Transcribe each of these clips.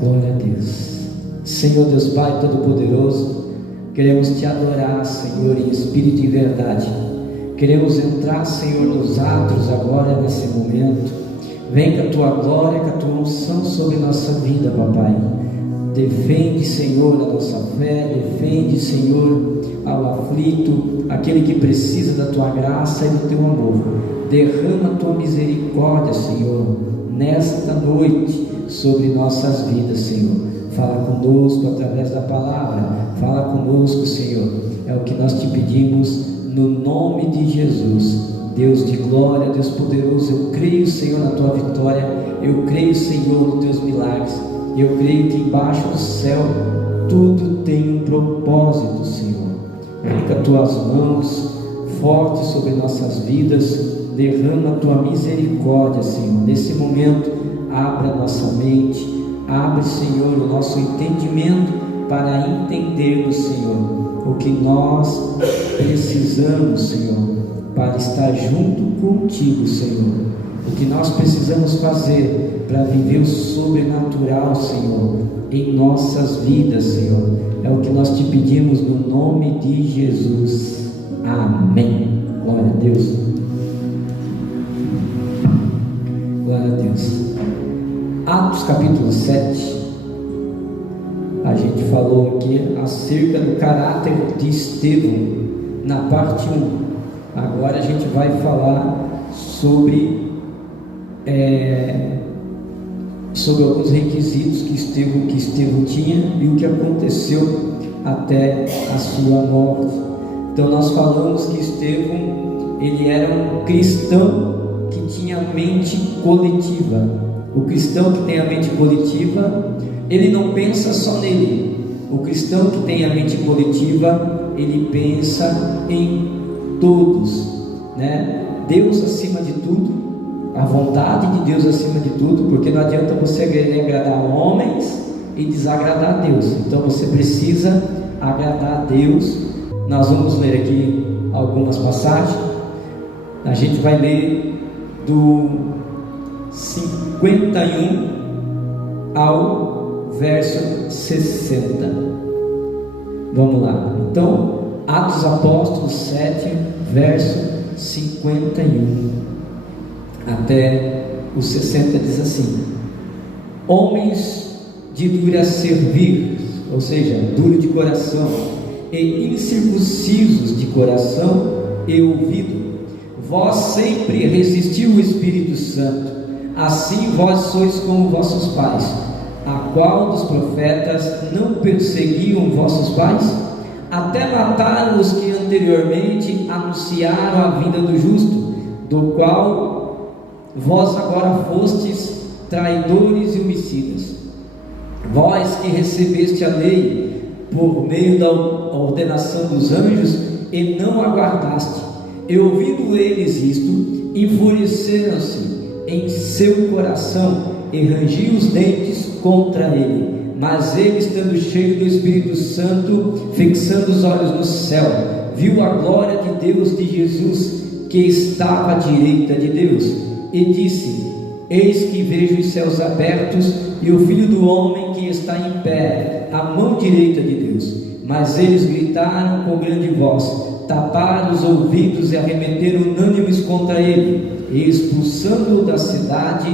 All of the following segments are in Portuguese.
Glória a Deus. Senhor Deus Pai Todo-Poderoso, queremos Te adorar, Senhor, em espírito e verdade. Queremos entrar, Senhor, nos atos agora, nesse momento. Vem com a Tua glória, com a Tua unção sobre nossa vida, Papai. Defende, Senhor, a nossa fé. Defende, Senhor, ao aflito, aquele que precisa da Tua graça e do Teu amor. Derrama a Tua misericórdia, Senhor, nesta noite, sobre nossas vidas, Senhor. Fala conosco através da palavra. Fala conosco, Senhor. É o que nós Te pedimos, no nome de Jesus. Deus de glória, Deus poderoso, eu creio, Senhor, na Tua vitória. Eu creio, Senhor, nos Teus milagres. Eu creio que embaixo do céu tudo tem um propósito, Senhor. Vem com as Tuas mãos fortes sobre nossas vidas. Derrama a Tua misericórdia, Senhor. Nesse momento, abra a nossa mente. Abre, Senhor, o nosso entendimento para entendermos, Senhor, o que nós precisamos, Senhor, para estar junto contigo, Senhor. O que nós precisamos fazer para viver o sobrenatural, Senhor, em nossas vidas, Senhor. É o que nós Te pedimos no nome de Jesus. Amém. Glória a Deus. Glória a Deus. Atos capítulo 7. A gente falou aqui acerca do caráter de Estevão na parte 1. Agora a gente vai falar sobre alguns requisitos que Estevão tinha e o que aconteceu até a sua morte. Então nós falamos que Estevão, ele era um cristão que tinha mente coletiva. O cristão que tem a mente coletiva, ele não pensa só nele. O cristão que tem a mente coletiva, ele pensa em todos, né? Deus acima de tudo, a vontade de Deus acima de tudo, porque não adianta você querer agradar homens e desagradar a Deus. Então você precisa agradar a Deus. Nós vamos ler aqui algumas passagens. A gente vai ler do 51 ao verso 60. Vamos lá. Então, Atos Apóstolos 7, verso 51 até o 60 diz assim: homens de dura servir, ou seja, duro de coração, e incircuncisos de coração e ouvido, vós sempre resistiu o Espírito Santo. Assim vós sois como vossos pais. A qual dos profetas não perseguiam vossos pais? Até mataram os que anteriormente anunciaram a vinda do justo, do qual vós agora fostes traidores e homicidas. Vós que recebeste a lei por meio da ordenação dos anjos e não aguardaste, e ouvindo eles isto, enfureceram-se em seu coração e rangiam os dentes contra ele. Mas ele, estando cheio do Espírito Santo, fixando os olhos no céu, viu a glória de Deus, de Jesus, que estava à direita de Deus, e disse: eis que vejo os céus abertos e o Filho do Homem que está em pé à mão direita de Deus. Mas eles gritaram com grande voz, taparam os ouvidos e arremeteram unânimes contra ele, e expulsando-o da cidade,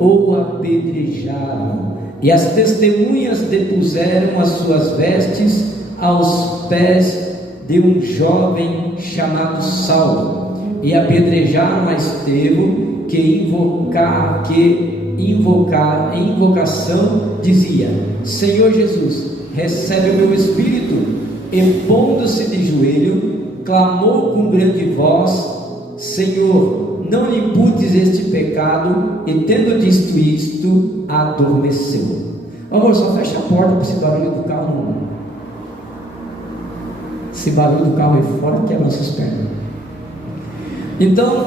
o apedrejaram. E as testemunhas depuseram as suas vestes aos pés de um jovem chamado Saulo, e apedrejaram a Estevão, que em invocação dizia: Senhor Jesus, recebe o meu espírito. E pondo-se de joelho, clamou com grande voz: Senhor, não lhe imputes este pecado. E tendo dito isto, adormeceu. Amor, só fecha a porta para esse barulho do carro não. Esse barulho do carro aí fora quebra nossas pernas. Então,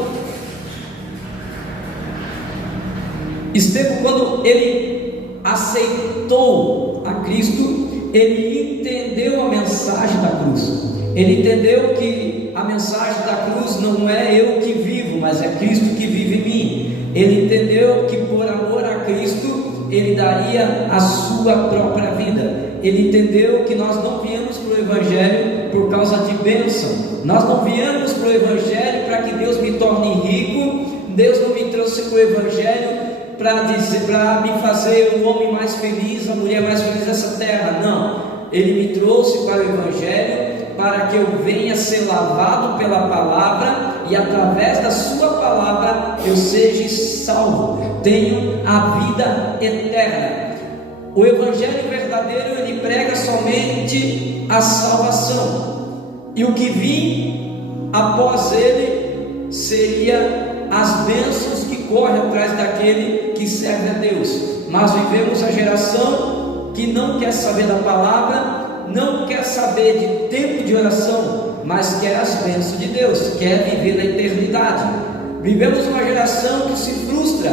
Estevão, quando ele aceitou a Cristo, ele entendeu a mensagem da cruz. Ele entendeu que a mensagem da cruz não é eu que vivo, mas é Cristo que vive em mim. Ele entendeu que por amor a Cristo ele daria a sua própria vida. Ele entendeu que nós não viemos para o Evangelho por causa de bênção, nós não viemos para o Evangelho para que Deus me torne rico, Deus não me trouxe para o Evangelho para me fazer o homem mais feliz, a mulher mais feliz dessa terra. Não, Ele me trouxe para o Evangelho para que eu venha ser lavado pela palavra e através da sua palavra eu seja salvo, tenho a vida eterna. O Evangelho verdadeiro, ele prega somente a salvação, e o que vir após ele seria as bênçãos que correm atrás daquele que serve a Deus. Mas vivemos a geração que não quer saber da palavra, não quer saber de tempo de oração, mas quer as bênçãos de Deus, quer viver na eternidade. Vivemos uma geração que se frustra,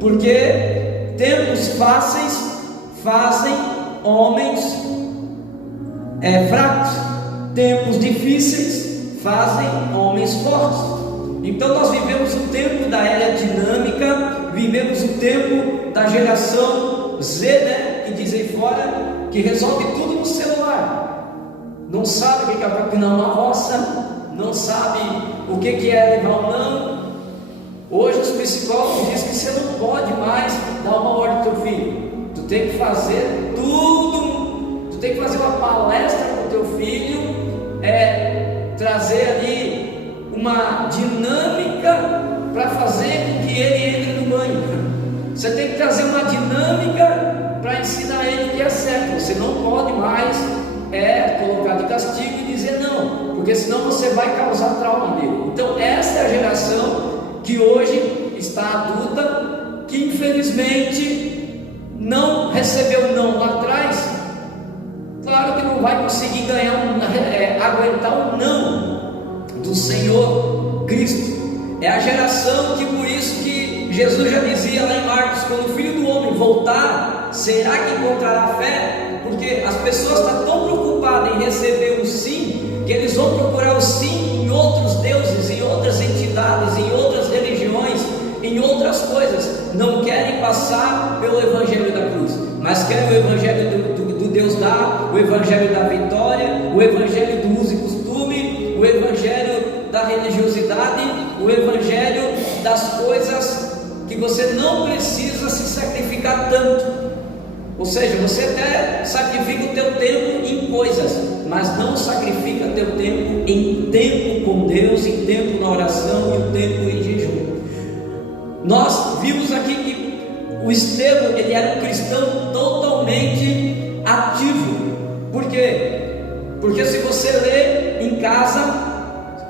porque tempos fáceis fazem homens fracos, tempos difíceis fazem homens fortes. Então nós vivemos o tempo da era dinâmica, vivemos o tempo da geração Z, que dizem fora, que resolve tudo no celular, não sabe o que é capinar uma roça, não sabe o que é levar um não. Hoje os psicólogos dizem que você não pode mais dar uma ordem ao teu filho, tu tem que fazer tudo, tu tem que fazer uma palestra para o teu filho, trazer ali uma dinâmica para fazer com que ele entre no banho. Você tem que trazer uma dinâmica para ensinar ele que é certo. Você não pode mais colocar de castigo e dizer não, porque senão você vai causar trauma nele. Então essa é a geração que hoje está adulta, que infelizmente não recebeu não lá atrás. Claro que não vai conseguir aguentar o não do Senhor Cristo. É a geração que, por isso que Jesus já dizia lá em Marcos, quando o Filho do Homem voltar, será que encontrará fé? Porque as pessoas estão tão preocupadas em receber o sim, que eles vão procurar o sim em outros deuses, em outras entidades, em outras religiões, em outras coisas. Não querem passar pelo Evangelho da cruz, mas querem o Evangelho do Deus dá, o Evangelho da vitória, o Evangelho do uso e costume, o Evangelho da religiosidade, o Evangelho das coisas que você não precisa se sacrificar tanto. Ou seja, você até sacrifica o teu tempo em coisas, mas não sacrifica teu tempo em tempo com Deus, em tempo na oração e o tempo em jejum. Nós vimos aqui que o Estevão, ele era um cristão totalmente ativo. Por quê? Porque se você ler em casa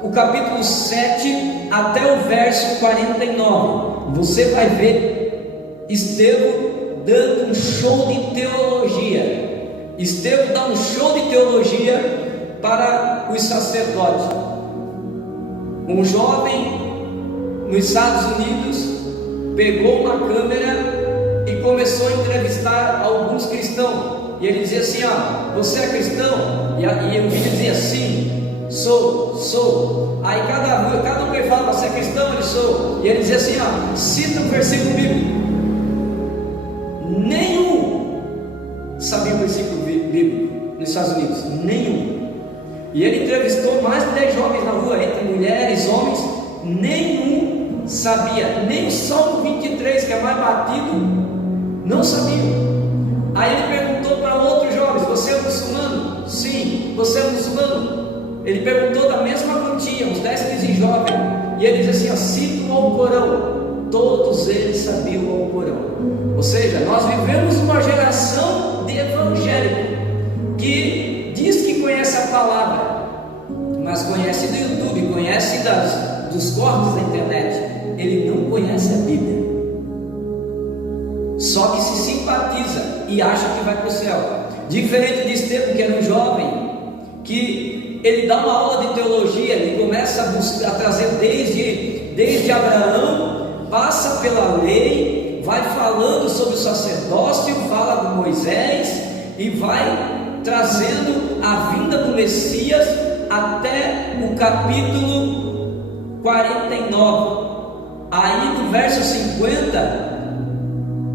o capítulo 7 até o verso 49, você vai ver Estevão dando um show de teologia. Estevão dá um show de teologia para os sacerdotes. Um jovem nos Estados Unidos pegou uma câmera e começou a entrevistar alguns cristãos. E ele dizia assim: você é cristão? E o vídeo dizia: sim, sou. Aí cada um que fala: você é cristão? Ele sou. E ele dizia assim: cita um versículo bíblico. Nenhum sabia o versículo bíblico nos Estados Unidos, nenhum. E ele entrevistou mais de 10 jovens na rua, entre mulheres, homens, nenhum sabia, nem o Salmo 23, que é mais batido, não sabia. Aí ele perguntou para outros jovens: você é muçulmano? Sim. Você é muçulmano? Ele perguntou da mesma quantia, uns 10, 15 jovens, e ele disse assim: cita o Alcorão. Todos eles sabiam o Alcorão. Ou seja, nós vivemos uma geração de evangélico que diz que conhece a palavra, mas conhece do YouTube, conhece dos cortes da internet. Ele não conhece a Bíblia, só que se simpatiza e acha que vai para o céu. Diferente de Estevão, que era um jovem, que ele dá uma aula de teologia, ele começa a trazer desde Abraão, passa pela lei, vai falando sobre o sacerdócio, fala de Moisés e vai trazendo a vinda do Messias até o capítulo 49. Aí no verso 50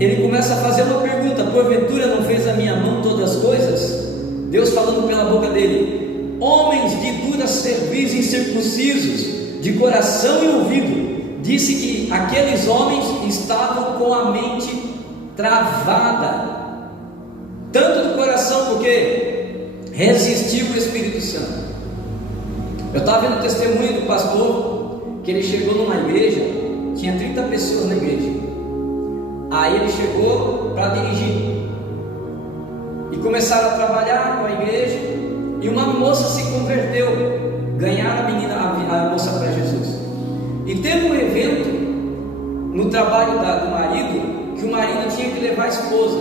ele começa a fazer uma pergunta: porventura não fez a minha mão todas as coisas? Deus falando pela boca dele: homens de dura cerviz, incircuncisos de coração e ouvido, disse que aqueles homens estavam com a mente travada, tanto do coração, porque resistiu o Espírito Santo. Eu estava vendo o testemunho do pastor, que ele chegou numa igreja, tinha 30 pessoas na igreja. Aí ele chegou para dirigir, e começaram a trabalhar com a igreja, e uma moça se converteu, ganharam a moça para Jesus. E teve um evento no trabalho do marido, que o marido tinha que levar a esposa,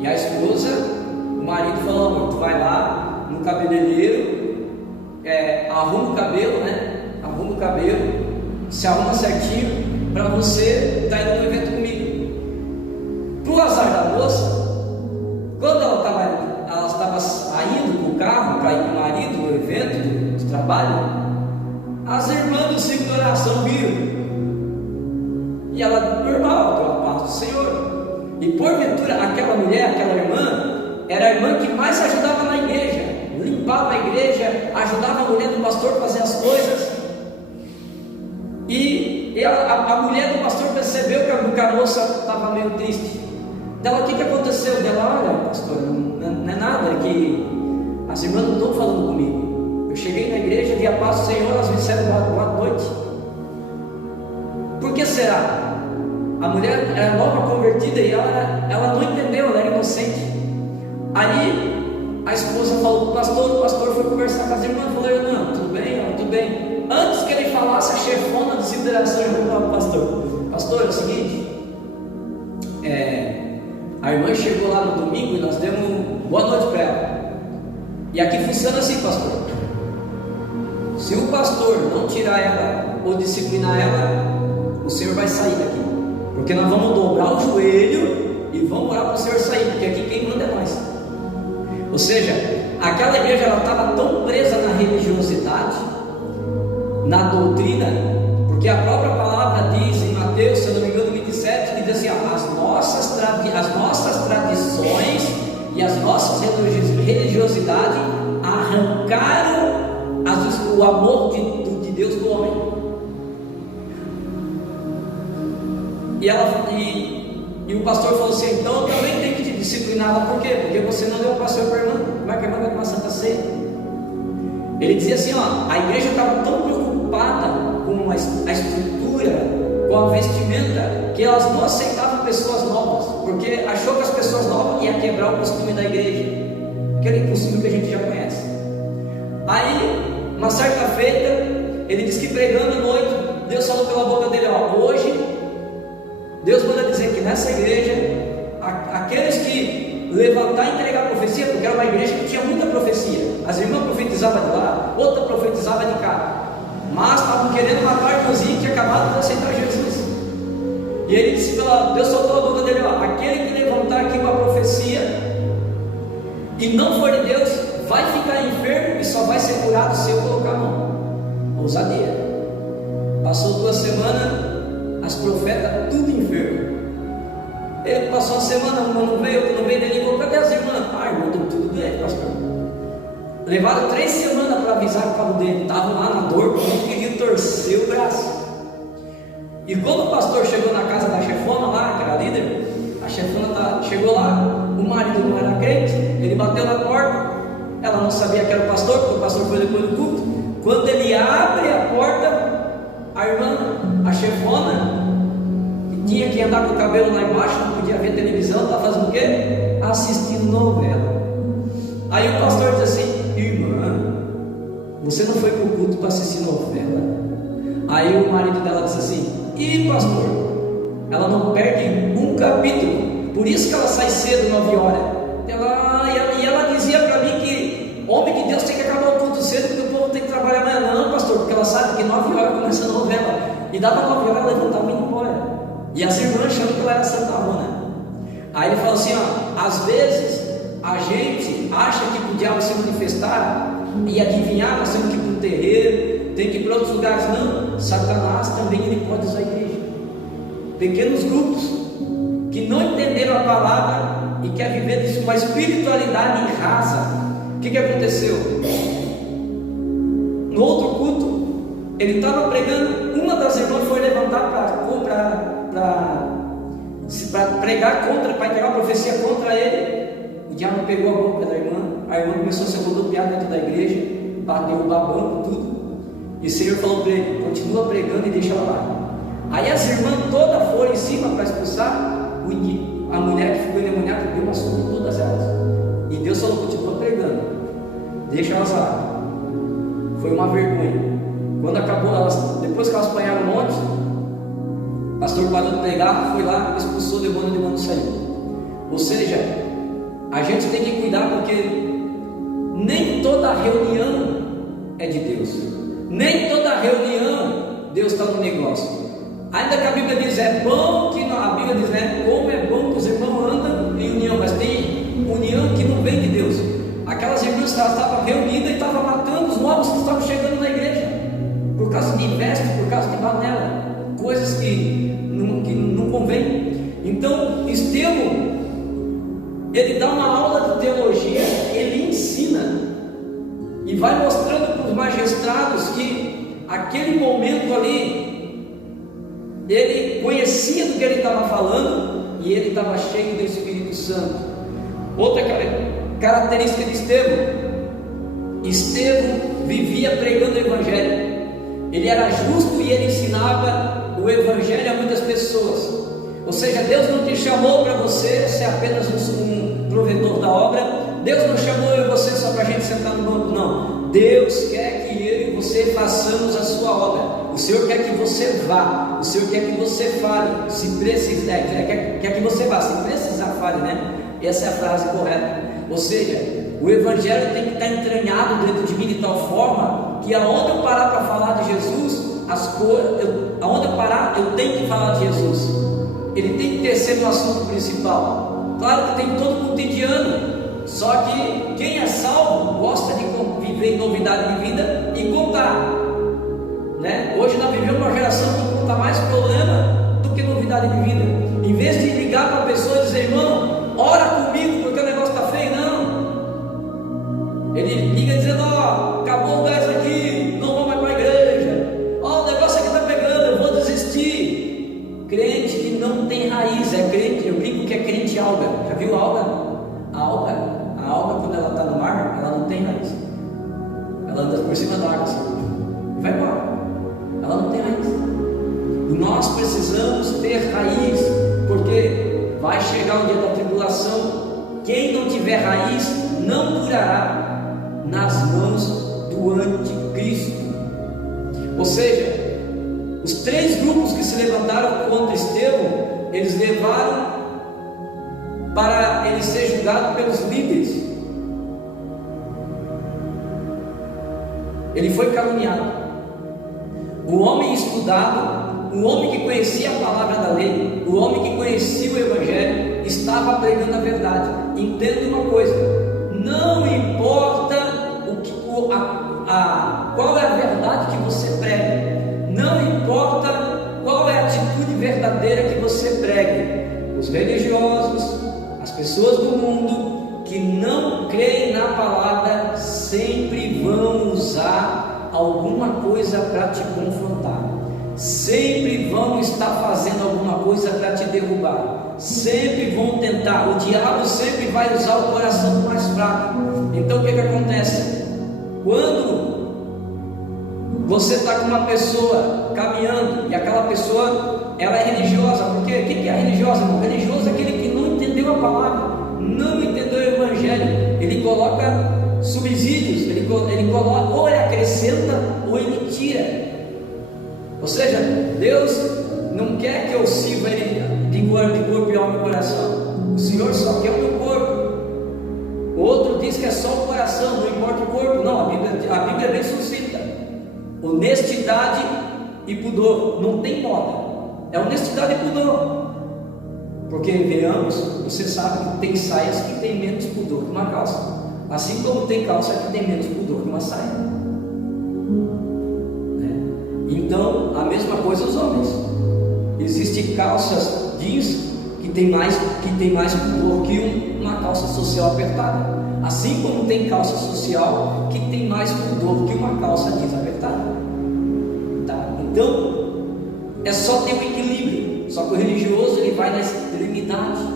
e a esposa, o marido falou: tu vai lá no cabeleireiro, arruma o cabelo, né? Arruma o cabelo, se arruma certinho, para você estar indo no evento comigo. Pro azar da moça, quando ela estava saindo com o carro para ir com o marido no evento de trabalho, as irmãs do ciclo de oração viram, e ela, normal, deu a paz do Senhor. E porventura aquela mulher, aquela irmã, era a irmã que mais ajudava na igreja, limpava a igreja, ajudava a mulher do pastor a fazer as coisas. E a mulher do pastor percebeu que a moça estava meio triste. Dela: o que aconteceu? Dela: olha, pastor, não é nada, é que as irmãs não estão falando comigo. Eu cheguei na igreja, vi a paz do Senhor, elas me disseram lá à noite. Por que será? A mulher era nova convertida e ela não entendeu, ela era inocente. Aí a esposa falou para o pastor foi conversar com as irmãs e falou: não, tudo bem, tudo bem. Antes que ele falasse, a chefona de lideração falou para o pastor: pastor, é o seguinte, a irmã chegou lá no domingo e nós demos boa noite para ela. E aqui funciona assim, pastor: se o pastor não tirar ela ou disciplinar ela, o senhor vai sair daqui, porque nós vamos dobrar o joelho e vamos orar para o senhor sair, porque aqui quem manda é nós. Ou seja, aquela igreja estava tão presa na religiosidade, na doutrina, porque a própria palavra diz em Mateus, se eu não me engano, 27, que diz assim: as nossas tradições e as nossas religiosidades arrancaram o amor de Deus do homem. E o pastor falou assim: então eu também tenho que te disciplinar. Por quê? Porque você não deu um passeio para a irmã. Como é que a irmã vai tomar Santa Ceia? Ele dizia assim: a igreja estava tão preocupada com a estrutura, com a vestimenta, que elas não aceitavam pessoas novas, porque achou que as pessoas novas iam quebrar o costume da igreja, aquele costume que a gente já conhece. Aí, uma certa feita, ele disse que pregando à noite, Deus falou pela boca dele: hoje Deus manda dizer que nessa igreja, aqueles que levantar e entregar a profecia, porque era uma igreja que tinha muita profecia, as irmãs profetizavam de lá, outra profetizava de cá, mas estavam querendo matar a irmãzinha que tinha acabado de aceitar Jesus. E ele disse: Deus soltou a boca dele: aquele que levantar aqui uma profecia e não for de Deus, vai ficar enfermo e só vai ser curado se eu colocar a mão. Ousadia. Passou 2 semanas, as profetas tudo enfermo. Ele passou uma semana, uma não veio, outra não veio, ele ligou: cadê as irmãs? Irmão, tudo bem, pastor. Levaram 3 semanas para avisar que estava dele, estavam lá na dor, como queria torcer o braço. E quando o pastor chegou na casa da chefona lá, que era líder, a chefona chegou lá, o marido não era crente, ele bateu na porta, ela não sabia que era o pastor, porque o pastor foi depois do culto. Quando ele abre a porta, a irmã, a chefona, que tinha que andar com o cabelo lá embaixo, não podia ver televisão, estava fazendo o quê? Assistindo novela. Aí o pastor diz assim: irmã, você não foi para o culto para assistir novela? Aí o marido dela disse assim: pastor, ela não perde um capítulo, por isso que ela sai cedo, 9 horas. E ela dizia para mim que homem de Deus tem que acabar o culto cedo, porque o povo tem que trabalhar amanhã. Não, pastor, porque ela sabe que 9 horas começa a novela, e dava 9 horas, ela levantava e ia embora. E as irmãs achando que ela era Santa Rona. Aí ele falou assim: às vezes a gente acha que o diabo se manifestar e adivinhar, nós temos que ir para um terreiro, tem que ir para outros lugares. Não, Satanás também ele pode usar a igreja, pequenos grupos, que não entenderam a palavra e quer viver isso, uma espiritualidade rasa. O que aconteceu? No outro culto, ele estava pregando, uma das irmãs foi levantar para pregar contra, para entregar uma profecia contra ele. O diabo pegou a boca da irmã, a irmã começou a ser rodopiada dentro da igreja, para derrubar banco, tudo. E o Senhor falou para ele: continua pregando e deixa ela lá. Aí as irmãs todas foram em cima para expulsar a mulher que ficou endemoniada, deu uma surra em todas elas. E Deus falou: continua pregando, deixa elas lá. Foi uma vergonha. Quando acabou, depois que elas apanharam um monte, o pastor parou de pregar, foi lá, expulsou o demônio saiu. Ou seja, a gente tem que cuidar, porque nem toda reunião é de Deus, nem toda reunião Deus está no negócio. Ainda que a Bíblia diz, é bom que a Bíblia diz, né? Como é bom que os irmãos andam em união, mas tem união que não vem de Deus. Aquelas irmãs estavam reunidas e estavam matando os novos que estavam chegando na igreja, por causa de inveja, por causa de panela, coisas que não convém. Então, Estevão, ele dá uma aula de teologia, ele ensina e vai mostrando para os magistrados que aquele momento ali, ele conhecia do que ele estava falando e ele estava cheio do Espírito Santo. Outra característica de Estevão vivia pregando o Evangelho. Ele era justo e ele ensinava o Evangelho a muitas pessoas. Ou seja, Deus não te chamou para você ser apenas um provedor da obra. Deus não chamou eu e você só para a gente sentar no banco, não. Deus quer que eu e você façamos a sua obra. O Senhor quer que você vá, o Senhor quer que você fale, se precisar, quer que você vá, se precisar fale, né? Essa é a frase correta. Ou seja, o Evangelho tem que estar entranhado dentro de mim de tal forma que aonde eu parar para falar de Jesus, aonde eu parar, eu tenho que falar de Jesus. Ele tem que ser no assunto principal. Claro que tem todo o cotidiano, só que quem é salvo gosta de viver em novidade de vida e contar, né? Hoje nós vivemos uma geração que conta mais problema do que novidade de vida. Em vez de ligar para a pessoa e dizer, irmão, ora comigo porque o negócio está feio, não. Ele liga dizendo, ó, acabou o gás aqui, não vou mais para a igreja, ó, o negócio aqui está pegando, eu vou desistir. Crente que não tem raiz, é crente, eu brinco que é crente alga. Já viu a alga? A alga quando ela está no mar, ela não tem raiz. Ela anda por cima da água assim, vai embora. Ela não tem raiz. E nós precisamos ter raiz, porque vai chegar o dia da tribulação. Quem não tiver raiz não durará nas mãos do anticristo. Ou seja, os 3 grupos que se levantaram contra Estevão, eles levaram para ele ser julgado pelos líderes. Ele foi caluniado. O homem estudado, o homem que conhecia a palavra da lei, o homem que conhecia o Evangelho, estava pregando a verdade. Entenda uma coisa: não importa qual é a verdade que você prega, não importa qual é a atitude verdadeira que você pregue. Os religiosos, as pessoas do mundo que não creem na palavra, sempre vão usar alguma coisa para te confrontar, sempre vão estar fazendo alguma coisa para te derrubar, sempre vão tentar. O diabo sempre vai usar o coração do mais fraco. Então o que acontece? Quando você está com uma pessoa caminhando e aquela pessoa ela é religiosa, porque o que é religiosa? O religioso é aquele que não entendeu a palavra, não entendeu o Evangelho. Ele coloca subsídios, ele coloca, ou ele acrescenta ou ele tira. Ou seja, Deus não quer que eu sirva Ele de corpo e alma e coração. O Senhor só quer o meu corpo. O outro diz que é só o coração, não importa o corpo. Não, a Bíblia bem suscita honestidade e pudor. Não tem moda, é honestidade e pudor. Porque veamos, você sabe que tem saias que tem menos pudor que uma calça, assim como tem calça que tem menos pudor que uma saia, né? Então a mesma coisa os homens. Existem calças jeans que tem mais pudor que uma calça social apertada. Assim como tem calça social que tem mais pudor que uma calça jeans apertada. Tá? Então, é só ter um equilíbrio. Só que o religioso ele vai na extremidade,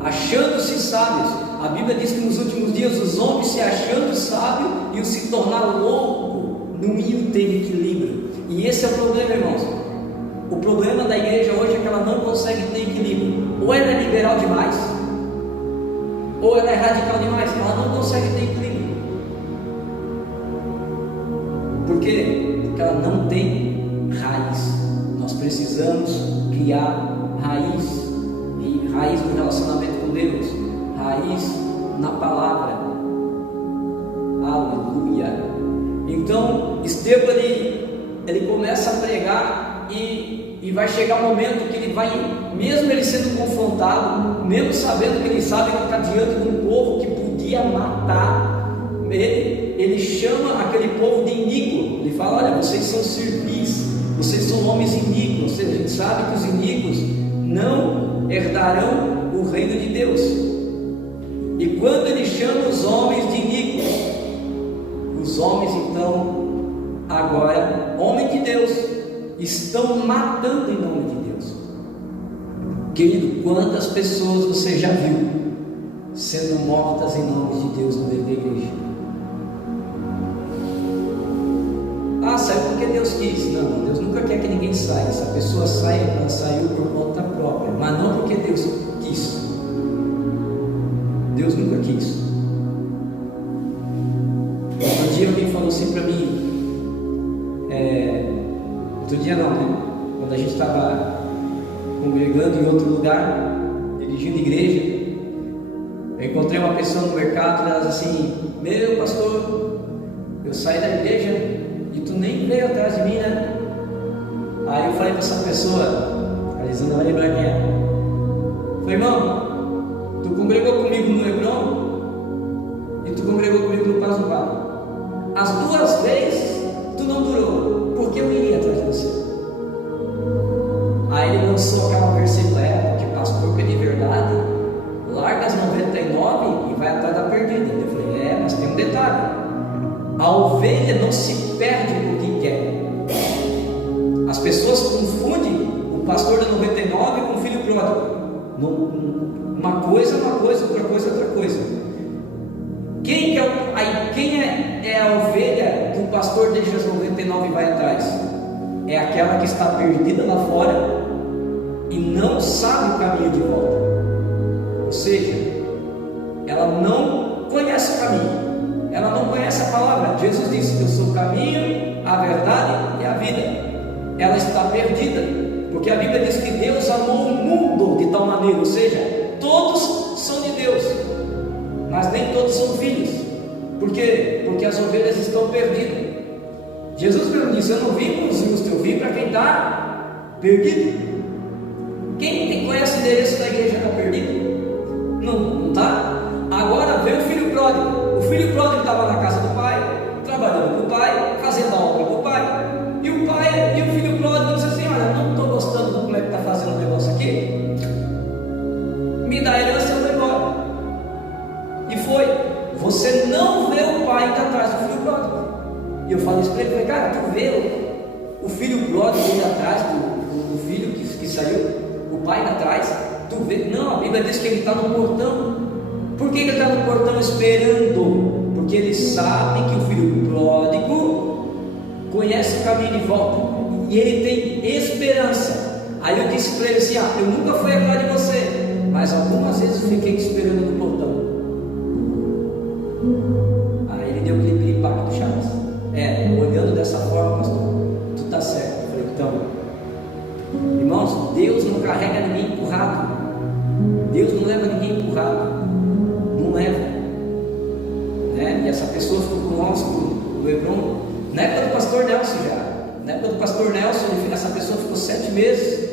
achando-se sábios. A Bíblia diz que nos últimos dias os homens se achando sábios iam se tornar loucos. Não iam ter equilíbrio. E esse é o problema, irmãos. O problema da igreja hoje é que ela não consegue ter equilíbrio. Ou ela é liberal demais, ou ela é radical demais. Ela não consegue ter equilíbrio. Por quê? Porque ela não tem raiz. Nós precisamos criar raiz. E raiz no relacionamento com Deus, raiz na palavra. Aleluia. Então Estevão ele começa a pregar e vai chegar um momento que ele vai, mesmo ele sendo confrontado, mesmo sabendo que ele sabe que está diante de um povo que podia matar ele chama aquele povo de iníquo. Ele fala: olha, vocês são servis, vocês são homens iníquos. Ou seja, a gente sabe que os iníquos não herdarão o reino de Deus. E quando ele chama os homens de iníquos, os homens então, agora, homens de Deus, estão matando em nome de Deus. Querido, quantas pessoas você já viu sendo mortas em nome de Deus no meio da igreja? Ah, saiu porque Deus quis. Não, Deus nunca quer que ninguém saia. Essa pessoa saia, ela saiu por conta própria, mas não porque Deus quis. Deus nunca quis. Outro dia alguém falou assim para mim, outro dia não, né? Quando a gente estava congregando em outro lugar, dirigindo igreja, eu encontrei uma pessoa no mercado e ela disse assim: meu pastor, eu saí da igreja e tu nem veio atrás de mim, né? Aí eu falei para essa pessoa, a Lisandra vai lembrar quem é. Falei: irmão, tu congregou comigo no Hebron e tu congregou comigo no Paz do Vale. As duas vezes tu não durou, porque eu iria atrás de você. Aí ele lançou aquela versículo que pastor que é de verdade larga as 99 e vai atrás da perdida. Eu falei: mas tem um detalhe: a ovelha não se perde por quem quer. As pessoas confundem o pastor da 99 com o filho pródigo. Uma coisa é uma coisa, outra coisa é outra coisa. Quem é a ovelha que o pastor deixa as 99 e vai atrás? É aquela que está perdida lá fora e não sabe o caminho de volta. Ou seja, ela não conhece o caminho, ela não conhece a palavra. Jesus disse: eu sou o caminho, a verdade e a vida. Ela está perdida, porque a Bíblia diz que Deus amou o mundo de tal maneira, ou seja, todos são de Deus, mas nem todos são filhos. Por quê? Porque as ovelhas estão perdidas. Jesus mesmo disse: eu não vim para os justos, eu vim para quem está perdido. Quem conhece o endereço da igreja está perdido? Não está? Agora vem o filho pródigo. O filho pródigo estava na casa do pai, trabalhando com o pai, fazendo a obra com o pai. E o filho pródigo disse assim: olha, não estou gostando de como é que está fazendo o negócio aqui, me dá a herança, eu vou embora. E foi. Você não vê o pai indo atrás do filho pródigo. E eu falei isso para ele: falei, cara, tu vê o filho pródigo indo atrás do filho que saiu, o pai indo atrás? Tu vê? Não, a Bíblia diz que ele está no portão. Por que ele está no portão esperando? Porque ele sabe que o filho pródigo conhece o caminho de volta e ele tem esperança. Aí eu disse para ele assim: eu nunca fui atrás de você, mas algumas vezes eu fiquei esperando no portão. Aí ele deu aquele impacto do Chaves. Olhando dessa forma, pastor, tu está certo. Eu falei: então, irmãos, Deus não carrega ninguém empurrado. Deus não leva ninguém empurrado. Não leva, né? E essa pessoa ficou conosco do Hebron na época do pastor Nelson já. Na época do pastor Nelson, essa pessoa ficou 7 meses.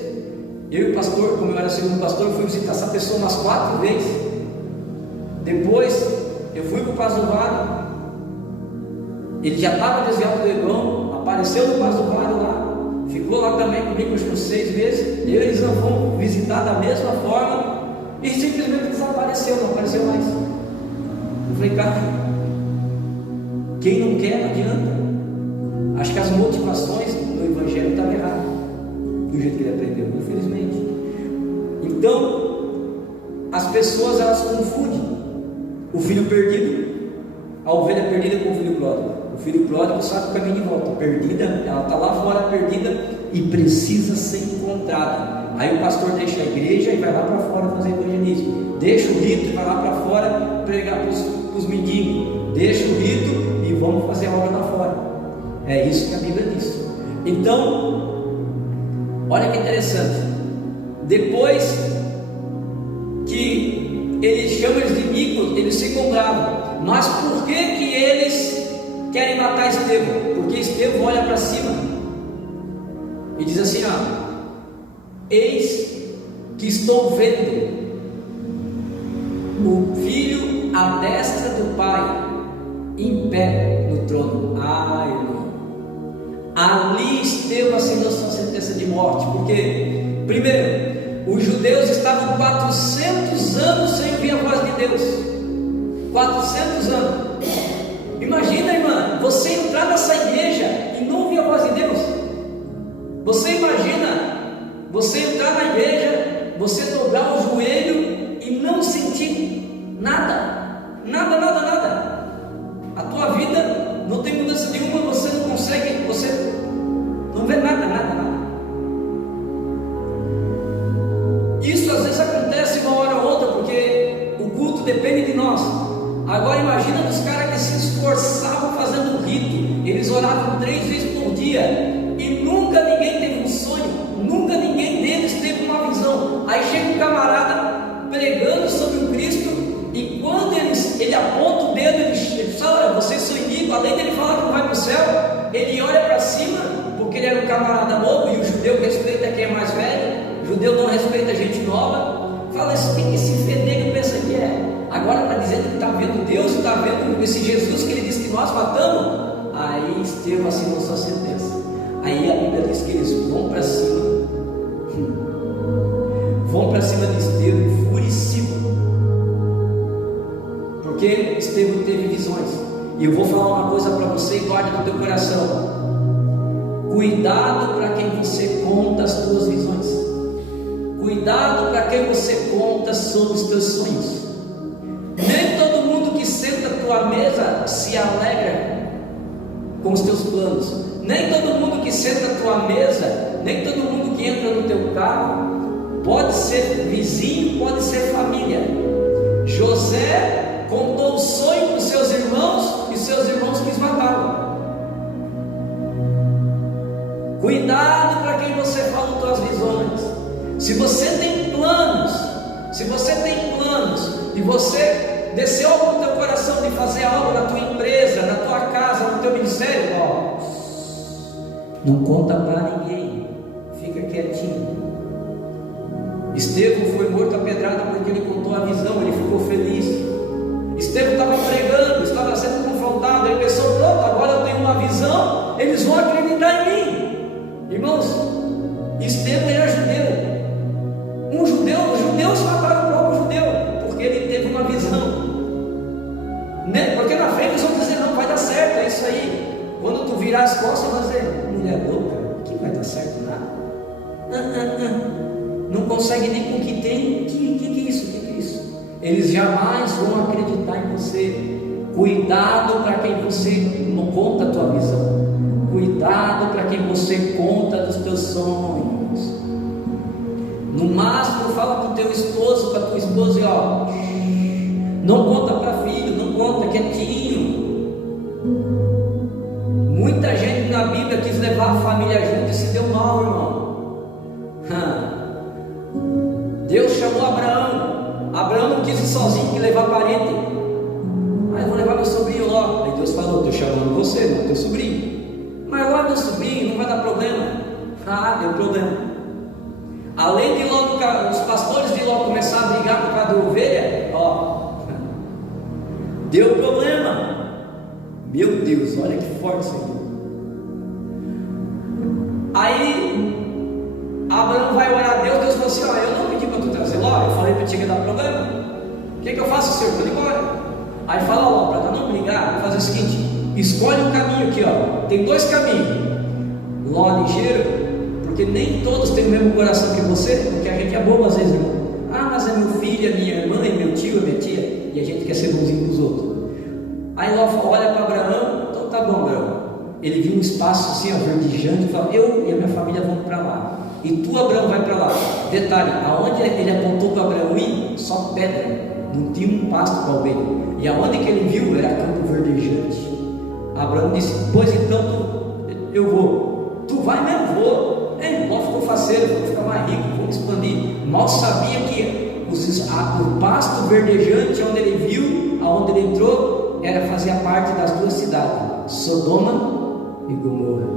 Eu e o pastor, como eu era segundo pastor, fui visitar essa pessoa umas 4 vezes. Depois eu fui para o Paz do Vale. Ele já estava desviado do Hebron, apareceu no Paz do Vale lá, ficou lá também comigo, acho que uns 6 meses. Eu e eles não fomos visitar da mesma forma e simplesmente desapareceu, não apareceu mais. Eu falei, cara, quem não quer não adianta. Acho que as motivações do Evangelho estavam erradas, do jeito que ele aprendeu, infelizmente. Então, as pessoas elas confundem o filho perdido, a ovelha perdida com o filho pródigo. O filho pródigo sabe o caminho de volta, perdida, ela está lá fora perdida e precisa ser encontrada. Aí o pastor deixa a igreja e vai lá para fora fazer evangelismo, deixa o rito e vai lá para fora pregar para os mendigos, deixa o rito e vamos fazer a obra lá fora. É isso que a Bíblia diz. Então, olha que interessante, depois que ele chama eles de iníquos, eles ficam bravos. Mas por que eles querem matar Estevão? Porque Estevão olha para cima e diz assim, eis que estou vendo o filho à destra do Pai em pé no trono. Irmão, ali Estevão assinou sua sentença de morte. Porque, primeiro, os judeus estavam 400 anos sem ouvir a voz de Deus. 400 anos. Imagina, irmã, você entrar nessa igreja e não ouvir a voz de Deus. Você imagina você entrar na igreja, você dobrar o joelho e não sentir nada, nada. A tua vida não tem mudança nenhuma, você não consegue, você não vê nada. Isso às vezes acontece uma hora ou outra, porque o culto depende de nós. Agora imagina dos caras que se esforçavam fazendo o rito, eles oravam 3 vezes por dia e nunca ninguém teve um sonho, nunca ninguém deles teve uma visão. Aí chega um camarada pregando sobre o Cristo e quando ele aponta o dedo, ele fala, olha, vocês são inimigos, além dele falar que não vai para o céu, ele olha para cima, porque ele era um camarada novo e o judeu respeita quem é mais velho, o judeu não respeita gente nova. Fala, quem esse fedelho pensa que é? Agora está dizendo que está vendo Deus, está vendo esse Jesus que ele disse que nós matamos. Aí Estevão assinou sua sentença. Aí a Bíblia diz que eles vão para cima, de Estevão, enfurecido, porque Estevão teve visões. E eu vou falar uma coisa para você e guarda no teu coração: cuidado para quem você conta as tuas visões, cuidado para quem você conta sobre os teus sonhos. Nem todo mundo que senta à tua mesa se alegra com os teus planos. Nem todo mundo que senta à tua mesa, nem todo mundo que entra no teu carro, pode ser vizinho, pode ser família. José contou o sonho para os seus irmãos e seus irmãos quis matá-lo. Cuidado para quem você fala as tuas visões. Se você tem planos, e você desceu algo no teu coração de fazer algo na tua empresa, na tua casa, no teu ministério, não conta para ninguém, fica quietinho. Estevão foi morto a pedrada porque ele contou a visão, ele ficou feliz. Estevão estava pregando, estava sendo confrontado, ele pensou, pronto, agora eu tenho uma visão, eles vão acreditar em mim. Irmãos, Estevão era judeu. Os judeus mataram o próprio judeu, porque ele teve uma visão. Porque na frente eles vão dizer, não vai dar certo, é isso aí. Quando tu virar as costas, vai dizer, mulher louca, que vai dar certo nada. Não consegue nem com o que tem. Que é isso? Que é isso? Eles jamais vão acreditar em você. Cuidado para quem você não conta a tua visão. Cuidado para quem você conta dos teus sonhos. No máximo fala para o teu esposo, para a tua esposa, não conta para filho, não conta, quietinho. Muita gente na Bíblia quis levar a família junto e se deu mal, irmão. Deus chamou Abraão não quis ir sozinho, quis levar parente. Mas vou levar meu sobrinho Ló. Aí Deus falou, estou chamando você, não teu sobrinho. Mas Ló é meu sobrinho, não vai dar problema. Deu problema. Além de Ló, os pastores de Ló começaram a brigar por causa da ovelha, deu problema. Meu Deus, olha que forte isso aqui. Aí Abraão vai orar a Deus, Deus falou assim, eu não pedi para tu que eu faço, senhor? Vou embora. Aí fala, ó, para não brigar, vou fazer o seguinte: escolhe um caminho aqui, ó. Tem dois caminhos. Ló ligeiro, porque nem todos têm o mesmo coração que você, porque a gente é bobo às vezes, irmão. Ah, mas é meu filho, é minha irmã, é meu tio, é minha tia, e a gente quer ser bonzinho com os outros. Aí Ló olha para Abraão, então tá bom, Abraão. Ele viu um espaço assim, ó, verdejante, e fala: eu e a minha família vamos para lá. E tu, Abraão, vai para lá. Detalhe: aonde ele apontou para Abraão ir, só pedra, não tinha um pasto para ovelha. E aonde que ele viu era campo verdejante. Abraão disse: pois então eu vou. Tu vai mesmo? Vou. Ló ficou faceiro, vou ficar mais rico, vou expandir. Mal sabia que o pasto verdejante onde ele viu, aonde ele entrou, fazia parte das duas cidades, Sodoma e Gomorra,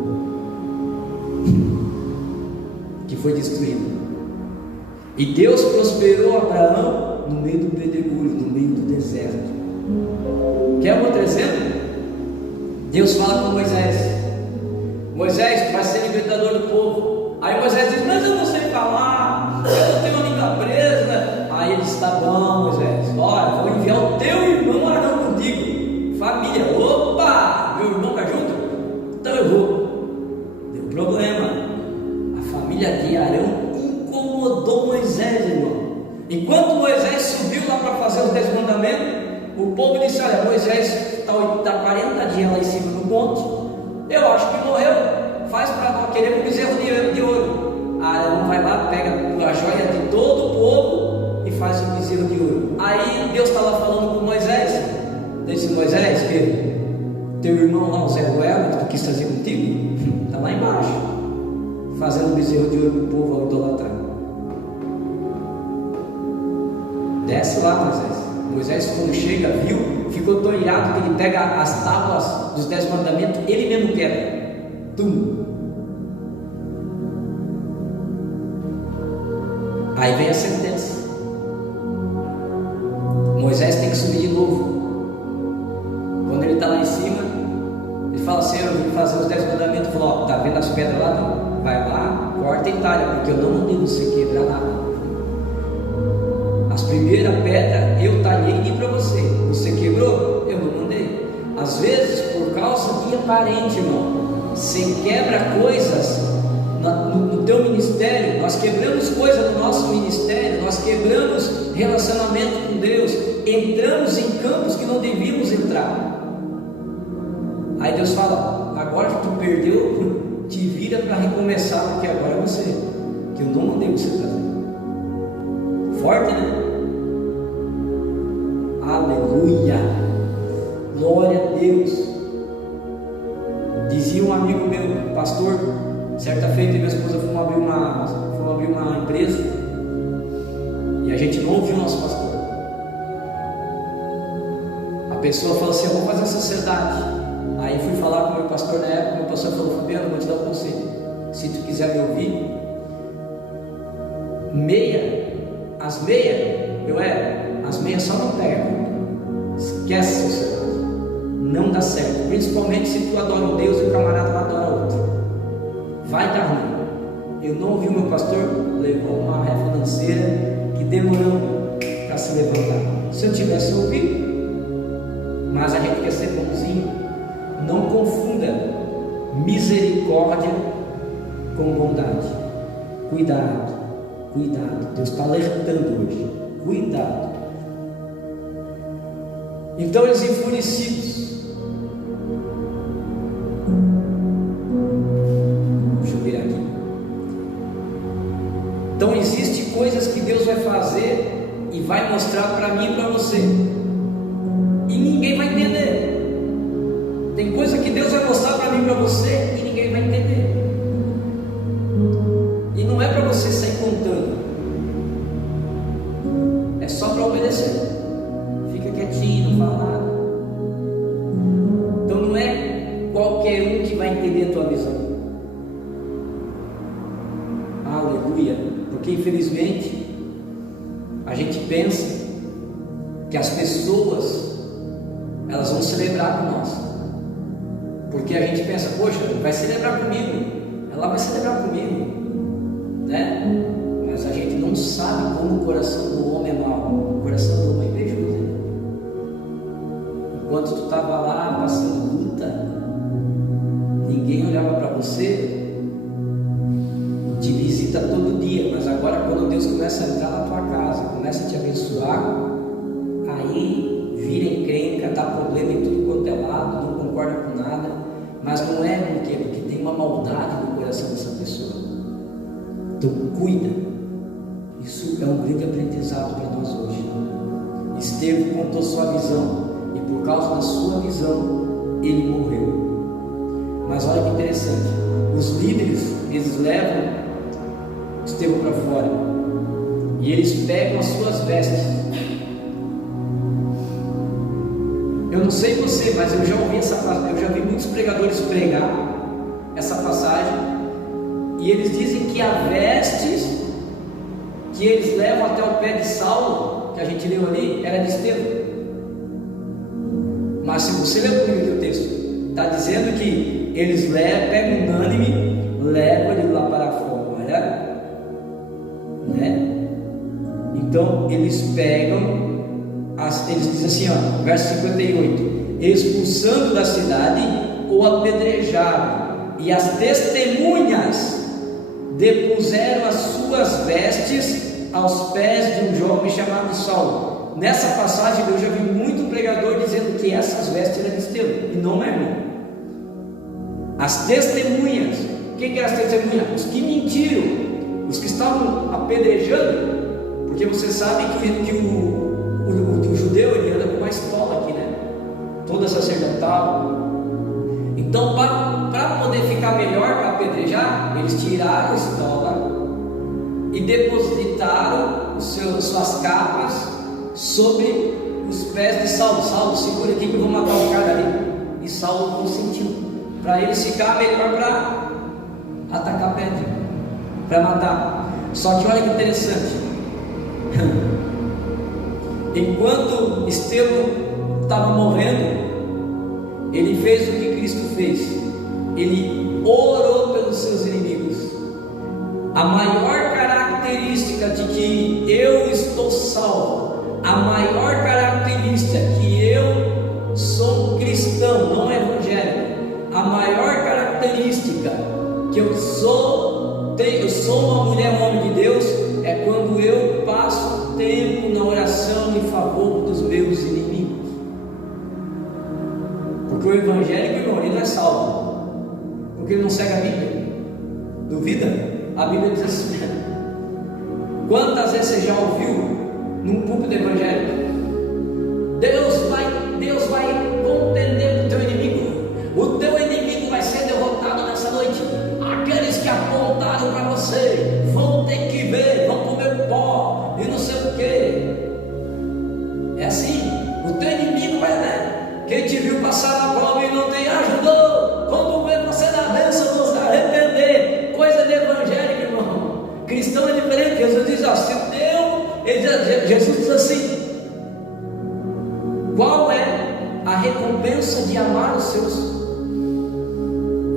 que foi destruída. E Deus prosperou Abraão no meio do pedregulho, no meio do deserto. Quer um outro exemplo? Deus fala com Moisés: Moisés, tu vai ser libertador do povo. Aí Moisés diz: mas eu não sei falar, eu não tenho a língua presa. Aí ele diz: tá bom, Moisés, olha, vou enviar o teu irmão Arão contigo. Família: opa, meu irmão vai junto? Então eu vou. Deu problema. A família de Arão incomodou Moisés, irmão. Enquanto Moisés subiu lá para fazer os 10 mandamentos, o povo disse: olha, Moisés está 40 dias lá em cima no monte, eu acho que morreu, faz para querer um bezerro de ouro. Arão vai lá, pega a joia de todo o povo e faz um bezerro de ouro. Aí Deus está lá falando com Moisés, disse: Moisés, que teu irmão lá, o Zé Ruela, que tu quis trazer contigo, está lá embaixo, fazendo um bezerro de ouro para o povo ao idolatrar. Desce lá, Moisés. Moisés, quando chega, viu, ficou tão irado que ele pega as tábuas dos 10 mandamentos, ele mesmo quebra. Tum. Aí vem a sentença. Moisés tem que subir de novo. Quando ele está lá em cima, ele fala: Senhor, eu vim fazer os 10 mandamentos. Ele falou: ó, tá vendo as pedras lá? Não. Vai lá, corta e talha, porque eu não mandei você quebrar nada. As primeiras pedras eu talhei e para você. Você quebrou? Eu não mandei. Às vezes, por causa de aparente, irmão, você quebra coisas no teu ministério. Nós quebramos coisas no nosso ministério. Nós quebramos relacionamento com Deus. Entramos em campos que não devíamos entrar. Aí Deus fala: agora que tu perdeu, te vira para recomeçar, porque agora é você, que eu não mandei você trazer. Forte, né? Aleluia, glória a Deus. Dizia um amigo meu, pastor, certa feita minha esposa fomos abrir uma empresa e a gente não ouviu o nosso pastor. A pessoa falou assim: eu vou fazer a sociedade. Aí fui falar com o meu pastor na época. Meu pastor falou: Fabiano, vou te dar um conselho, se tu quiser me ouvir, as meias só não pegam. Esquece a sociedade, não dá certo, principalmente se tu adora um Deus e o camarada lá adora outro, vai dar ruim. Eu não ouvi o meu pastor, levou uma ré financeira que demorou para se levantar. Se eu tivesse ouvido, mas a gente quer ser bonzinho. Não confunda misericórdia com bondade. Cuidado, cuidado. Deus está alertando hoje. Cuidado. Então eles enfurecidos. Deixa eu virar aqui. Então existem coisas que Deus vai fazer e vai mostrar para mim e para você. E ninguém vai entender. Tem coisa que Deus vai mostrar para mim e para você e ninguém vai entender. E não é para você sair contando, é só para obedecer. Fica quietinho, não fala nada. Então não é qualquer um que vai entender a tua visão. Aleluia. Porque infelizmente a gente pensa que as pessoas elas vão celebrar com nós. Porque a gente pensa: poxa, vai celebrar comigo, ela vai celebrar comigo, né? Mas a gente não sabe como o coração do homem é mau. O coração do homem é invejoso. começa a te abençoar, aí vira encrenca, dá problema em tudo quanto é lado, não concorda com nada, mas não é porque tem uma maldade no coração dessa pessoa. Então cuida. Isso é um grande aprendizado para nós hoje. Estevão contou sua visão, e por causa da sua visão ele morreu. Mas olha que interessante, os líderes, eles levam Estevão para fora e eles pegam as suas vestes. Eu não sei você, mas eu já ouvi eu já vi muitos pregadores pregar essa passagem, e eles dizem que a vestes que eles levam até o pé de Saulo, que a gente leu ali, era de Estevão. Mas se você ler comigo o texto, está dizendo que eles pegam unânime, levam ele lá para fora, né? Então eles pegam, eles dizem assim, ó, verso 58, expulsando da cidade, o apedrejaram, e as testemunhas depuseram as suas vestes aos pés de um jovem chamado Saulo. Nessa passagem eu já vi muito pregador dizendo que essas vestes eram de Estevão, e não é, irmão. As testemunhas, quem que eram as testemunhas? Os que mentiram, os que estavam apedrejando, porque você sabe que o judeu ele anda com uma estola aqui, né? Toda sacerdotal. Então, para poder ficar melhor para apedrejar, eles tiraram a estola e depositaram suas capas sobre os pés de Saulo. Saulo, segura aqui que eu vou matar o cara ali. E Saulo consentiu, para eles ficar melhor para atacar Pedro, para matar. Só que olha que interessante, enquanto Estevão estava morrendo, ele fez o que Cristo fez. Ele orou pelos seus inimigos. A maior característica de que eu estou salvo, a maior característica que eu sou cristão, não evangélico, a maior característica que eu sou uma mulher, um homem de Deus, é quando eu passo tempo na oração em favor dos meus inimigos. Porque o evangélico, irmão, ele não é salvo, porque ele não segue a Bíblia. Duvida? A Bíblia diz assim: quantas vezes você já ouviu num púlpito evangélico? Deus vai contender com o teu inimigo. O teu inimigo vai ser derrotado nessa noite. Aqueles que apontaram para você vão ter que ver, vão comer pó e não sei o que. É assim, o teu inimigo vai, né? Quem te viu passar na prova e não te ajudou, quando vê você na bênção, não se arrepender. Coisa de evangélico, irmão. Cristão é diferente. Jesus diz assim: Jesus diz assim: qual é a recompensa de amar os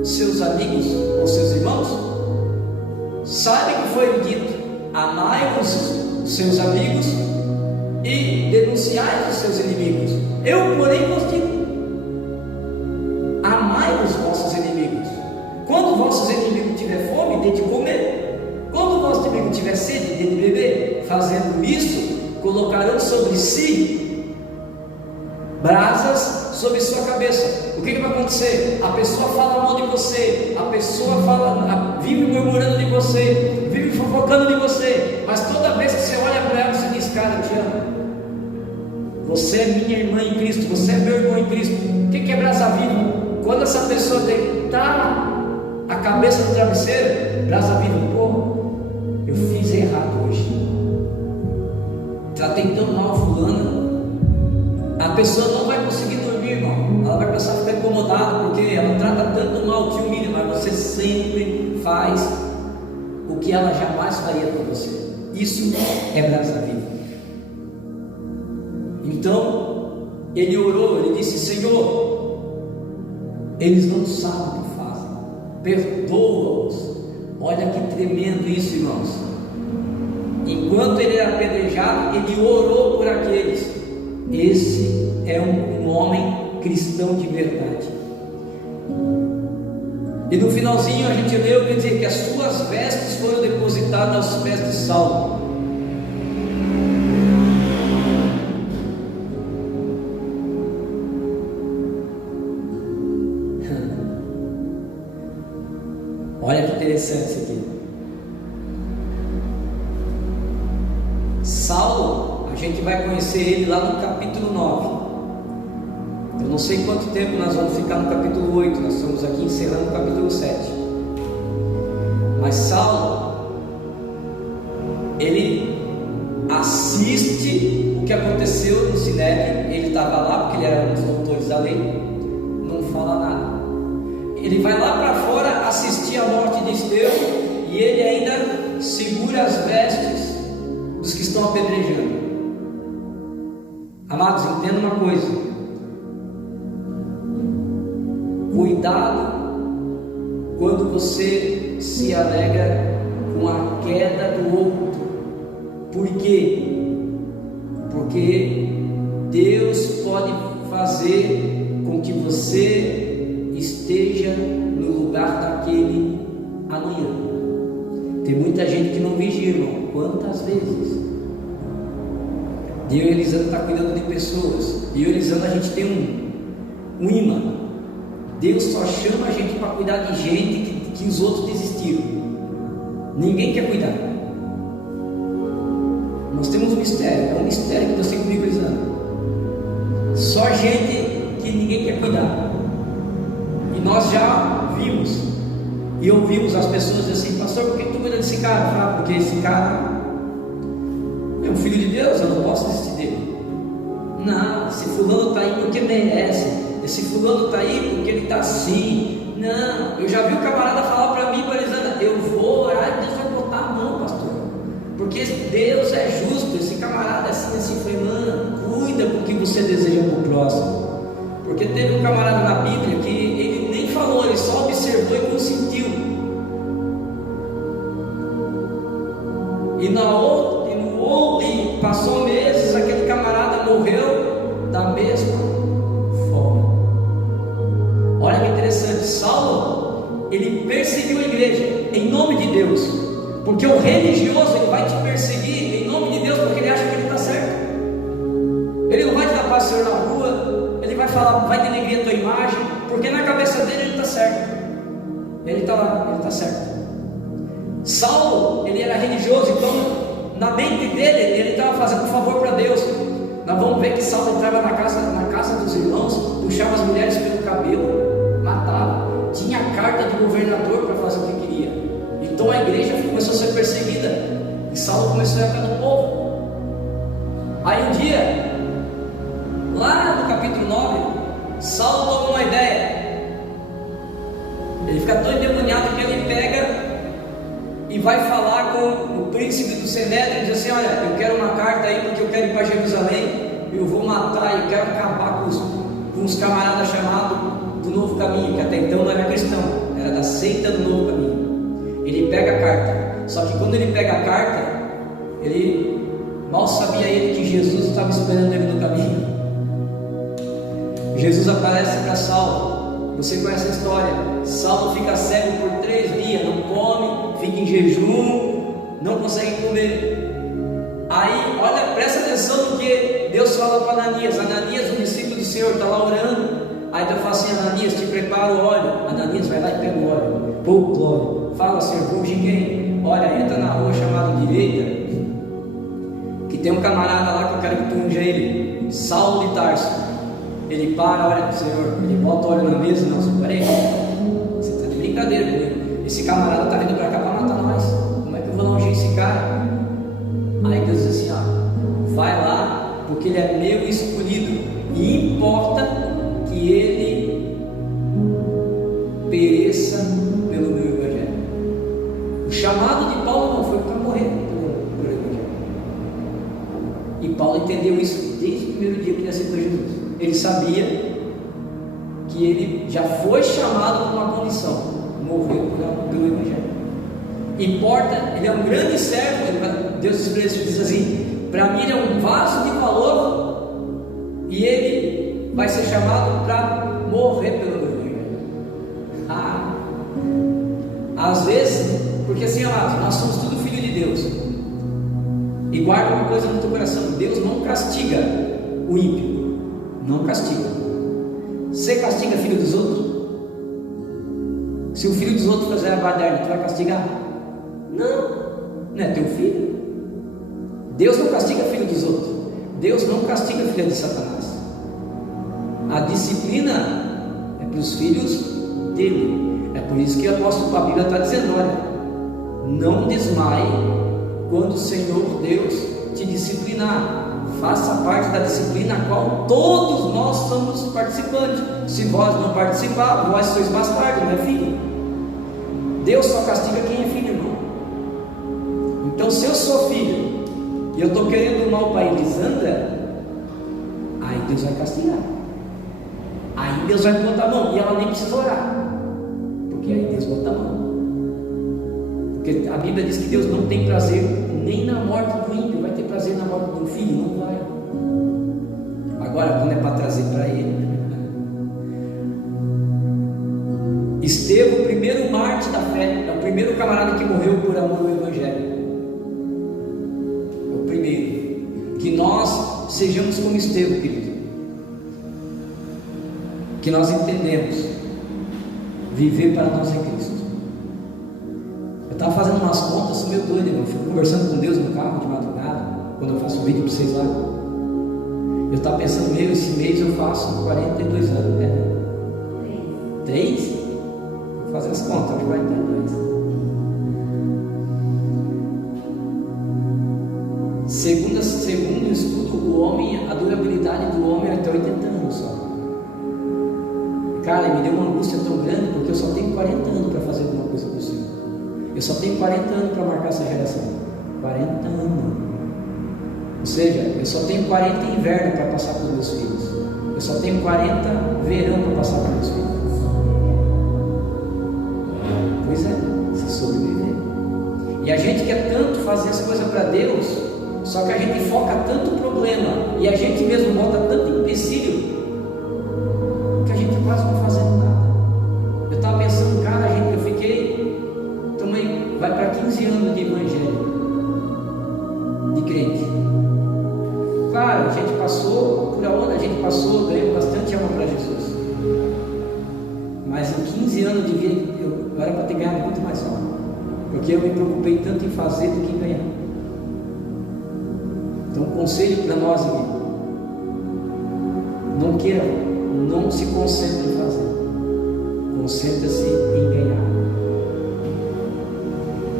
seus amigos ou seus irmãos? Sabe que foi dito: amai os seus amigos e denunciai os seus inimigos. Eu, porém, vos digo: amai os vossos inimigos. Quando vossos inimigos tiver fome, dê de comer. Quando o vosso inimigo tiver sede, dê de beber. Fazendo isso, colocarão sobre si brasas sobre sua cabeça. O que vai acontecer? A pessoa fala mal de você, a pessoa vive murmurando de você, vive fofocando de você, mas toda vez que você olha para ela, você diz: cara, eu te amo. Você é minha irmã em Cristo, você é meu irmão em Cristo. O que é brasa viva? Quando essa pessoa deitar a cabeça no travesseiro, brasa viva: pô, eu fiz errado hoje, tratei tão mal fulana. A pessoa não vai conseguir dormir, irmão. Ela vai começar a ficar incomodada, porque ela trata tanto mal, te humilha, mas você sempre faz o que ela jamais faria para você. Isso é brasa viva. Então ele orou, ele disse: Senhor, eles não sabem o que fazem, perdoa-os. Olha que tremendo isso, irmãos. Enquanto ele era apedrejado, ele orou por aqueles. Esse é um homem cristão de verdade. E no finalzinho a gente leu que dizer que as suas vestes foram depositadas aos pés de Saulo. interessante isso aqui. Saulo, a gente vai conhecer ele lá no capítulo 9. Eu não sei quanto tempo nós vamos ficar no capítulo 8, nós estamos aqui encerrando o capítulo 7. Mas Saulo, ele assiste o que aconteceu no Sinédrio, ele estava lá porque ele era um dos doutores da lei, não fala nada. Ele vai lá para fora assistir a morte de Estevão e ele ainda segura as vestes dos que estão apedrejando. Amados, entenda uma coisa. Cuidado quando você se alegra com a queda do outro. Por quê? Porque Deus pode fazer com que você esteja no lugar daquele amanhã. Tem muita gente que não vigia, irmão. Quantas vezes? Eu e Elisandro está cuidando de pessoas. Eu e Elisandro, a gente tem um imã. Deus só chama a gente para cuidar de gente que os outros desistiram. Ninguém quer cuidar. Nós temos um mistério. É um mistério que Deus tem comigo, Elisandro. Só gente que ninguém quer cuidar. E nós já vimos e ouvimos as pessoas dizer assim: pastor, por que tu cuida desse cara? Ah, porque esse cara é um filho de Deus, eu não posso desistir dele. Não, esse fulano está aí porque merece. Esse fulano está aí porque ele está assim. Não, eu já vi o camarada falar para mim, Elisandra, eu vou orar e Deus vai botar a mão, pastor, porque Deus é justo. Esse camarada é assim, foi, mano, cuida com o que você deseja para o próximo. Porque teve um camarada na Bíblia que ele nem falou, ele só observou e consentiu. E passou meses, aquele camarada morreu da mesma forma. Olha que interessante, Saulo, ele perseguiu a igreja em nome de Deus, porque o religioso, ele vai te perseguir em nome de Deus, porque ele acha que ele está certo. Ele não vai te dar paz, Senhor, na rua, ele vai falar, vai denegrir a tua imagem, porque na cabeça dele ele está certo. Ele está lá, ele está certo. Saulo, ele era religioso, então na mente dele, ele estava fazendo um favor para Deus. Nós vamos ver que Saulo entrava na casa dos irmãos, puxava as mulheres pelo cabelo, matava, tinha carta do governador para fazer o que queria. Então a igreja começou a ser perseguida e Saulo começou a ir no povo. Aí um dia, lá no capítulo 9, Saulo tomou uma ideia. Ele fica tão endemoniado que ele pega e vai falar com o príncipe do Sinédrio e diz assim: olha, eu quero uma carta aí porque eu quero ir para Jerusalém, eu vou matar, eu quero acabar com os camaradas chamados do Novo Caminho, que até então não era cristão, era da seita do Novo Caminho. Ele pega a carta, só que quando ele pega a carta, ele mal sabia ele que Jesus estava esperando ele no caminho. Jesus aparece para Saulo. Você conhece a história. Saulo fica cego por 3 dias, não come, fica em jejum, não consegue comer. Aí, olha, presta atenção no que Deus fala para Ananias. Ananias, o discípulo do Senhor, está lá orando. Aí Deus fala assim: Ananias, te prepara o óleo. Ananias vai lá e pega o óleo. Pô, glória. Fala, servo de quem? Olha, entra na rua chamada Direita, que tem um camarada lá que eu quero que tu unja ele, Saulo de Tarso. Ele para, olha para o Senhor, ele bota o óleo na mesa. Não, senhor, peraí, você está de brincadeira comigo. Esse camarada está vindo para cá para matar nós. Como é que eu vou lá ungir esse cara? Aí Deus diz assim: ó, vai lá, porque ele é meu escolhido, e importa que ele pereça pelo meu evangelho. O chamado de Paulo não foi para morrer pelo evangelho. E Paulo entendeu isso desde o primeiro dia que ele aceitou Jesus. Ele sabia que ele já foi chamado por uma condição: morrer pelo evangelho. Importa, ele é um grande servo. Deus diz assim: para mim ele é um vaso de valor, e ele vai ser chamado para morrer pelo evangelho. Às vezes, porque assim, amados, nós somos tudo filho de Deus. E guarda uma coisa no teu coração: Deus não castiga o ímpio. Não castiga. Você castiga filho dos outros? Se o filho dos outros fizer a baderna, tu vai castigar? Não é teu filho. Deus não castiga filho dos outros. Deus não castiga filho de Satanás. A disciplina é para os filhos dele. É por isso que o apóstolo, a Bíblia está dizendo: olha, não desmaie quando o Senhor Deus te disciplinar. Faça parte da disciplina a qual todos nós somos participantes. Se vós não participar, vós sois bastardo, não é filho. Deus só castiga quem é filho, irmão. Então, se eu sou filho e eu estou querendo mal para a Elisandra, aí Deus vai castigar. Aí Deus vai botar a mão, e ela nem precisa orar, porque aí Deus bota a mão. Porque a Bíblia diz que Deus não tem prazer nem na morte do ímpio. Vai ter prazer na morte do filho? Não vai. Agora, quando é para trazer para ele, Estevão, o primeiro mártir da fé, é o primeiro camarada que morreu por amor ao Evangelho. É o primeiro. Que nós sejamos como Estevão, querido. Que nós entendemos viver para nós em Cristo. Eu estava fazendo umas contas, sou meio doido, irmão. Eu fico conversando com Deus no carro de madrugada, quando eu faço um vídeo para vocês lá. Eu estava pensando, esse mês eu faço 42 anos, né? 3? Vou fazer as contas, 42. Segundo o estudo, o homem, a durabilidade do homem é até 80 anos só. Cara, me deu uma angústia tão grande, porque eu só tenho 40 anos para fazer alguma coisa com o Senhor. Eu só tenho 40 anos para marcar essa geração. 40 anos. Ou seja, eu só tenho 40 inverno para passar para os meus filhos. Eu só tenho 40 verão para passar para os meus filhos. Pois é, se sobreviver. E a gente quer tanto fazer as coisas para Deus, só que a gente foca tanto no problema, e a gente mesmo bota tanto empecilho, que a gente quase não fazendo nada. Eu estava pensando, cara, eu fiquei, também, vai para 15 anos de evangelho, de crente. Claro, a gente passou, por onde a gente passou, ganhou bastante alma para Jesus. Mas em 15 anos de vida, eu era para ter ganhado muito mais alma, porque eu me preocupei tanto em fazer do que em ganhar. Então, um conselho para nós, amigo: não queira, não se concentre em fazer, concentre-se em ganhar.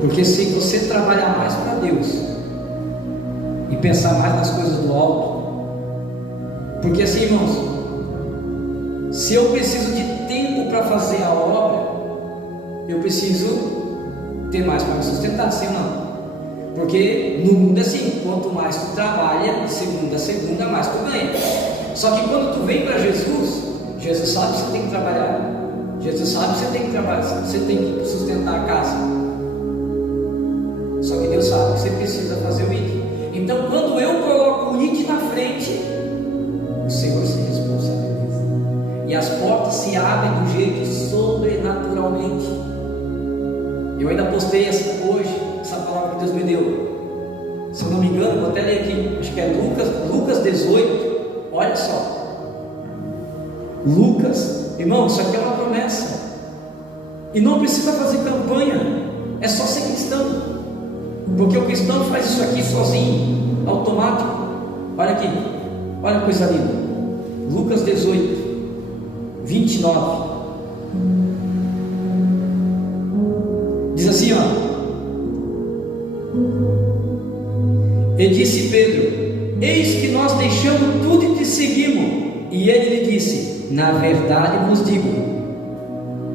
Porque se você trabalhar mais para Deus e pensar mais nas coisas do alto, porque assim, irmãos, se eu preciso de tempo para fazer a obra, eu preciso ter mais para me sustentar, sim ou não? Porque no mundo é assim: quanto mais tu trabalha, de segunda a segunda, mais tu ganha. Só que quando tu vem para Jesus, Jesus sabe que você tem que trabalhar, Jesus sabe que você tem que trabalhar, você tem que sustentar a casa. Só que Deus sabe que você precisa fazer o ID. Então, quando eu coloco o ID na frente, o Senhor se responsabiliza, e as portas se abrem do jeito sobrenaturalmente. Eu ainda postei hoje essa palavra que Deus me deu. Se eu não me engano, vou até ler aqui, acho que é Lucas 18. Olha só, Lucas, irmão, isso aqui é uma promessa, e não precisa fazer campanha, é só ser cristão, porque o cristão faz isso aqui sozinho, automático. Olha aqui, olha a coisa linda. Lucas 18, 29. Diz assim, ó: e disse Pedro: eis que nós deixamos tudo e te seguimos. E ele lhe disse: na verdade vos digo,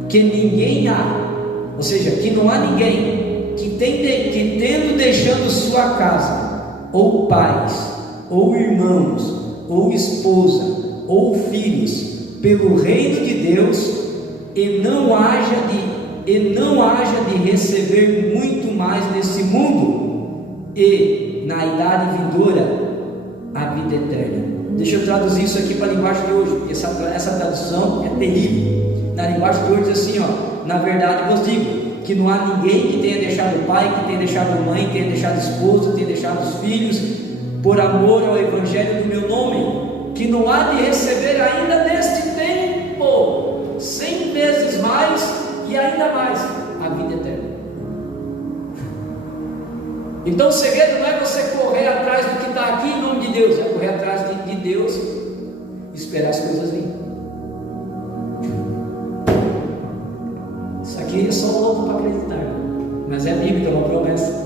que ninguém há, ou seja, que não há ninguém que tendo deixando sua casa, ou pais, ou irmãos, ou esposa, ou filhos, pelo reino de Deus, e não haja de receber muito mais nesse mundo, e na idade vindoura a vida eterna. Deixa eu traduzir isso aqui para a linguagem de hoje, porque essa tradução é terrível. Na linguagem de hoje diz assim, ó: na verdade vos digo, que não há ninguém que tenha deixado o pai, que tenha deixado a mãe, que tenha deixado a esposa, que tenha deixado os filhos, por amor ao evangelho do meu nome, que não há de receber ainda neste tempo 100 vezes mais, e ainda mais a vida eterna. Então o segredo não é você correr atrás do que está aqui em nome de Deus, é correr atrás de Deus e esperar as coisas virem. Isso aqui é só louco para acreditar, mas é bíblica, é uma promessa.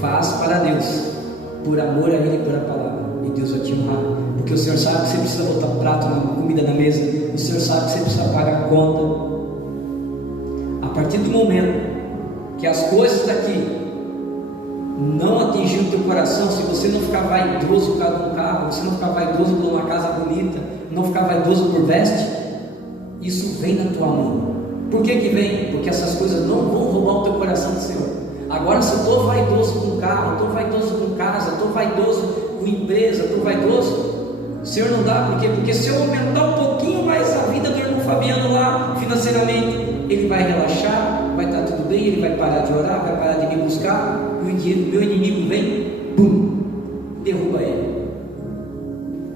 Faz para Deus, por amor a Ele e por a palavra, e Deus vai te honrar, porque o Senhor sabe que você precisa botar prato, comida na mesa, o Senhor sabe que você precisa pagar a conta. A partir do momento que as coisas daqui não atingirem o teu coração, se você não ficar vaidoso por causa de um carro, você não ficar vaidoso por uma casa bonita, não ficar vaidoso por veste, isso vem na tua mão. Por que vem? Porque essas coisas não vão roubar o teu coração do Senhor. Agora, se eu estou vaidoso com carro, estou vaidoso com casa, estou vaidoso com empresa, estou vaidoso, o Senhor não dá. Por quê? Porque se eu aumentar um pouquinho mais a vida do irmão Fabiano lá, financeiramente, ele vai relaxar, vai estar tudo bem, ele vai parar de orar, vai parar de me buscar, e o meu inimigo vem, pum, derruba ele.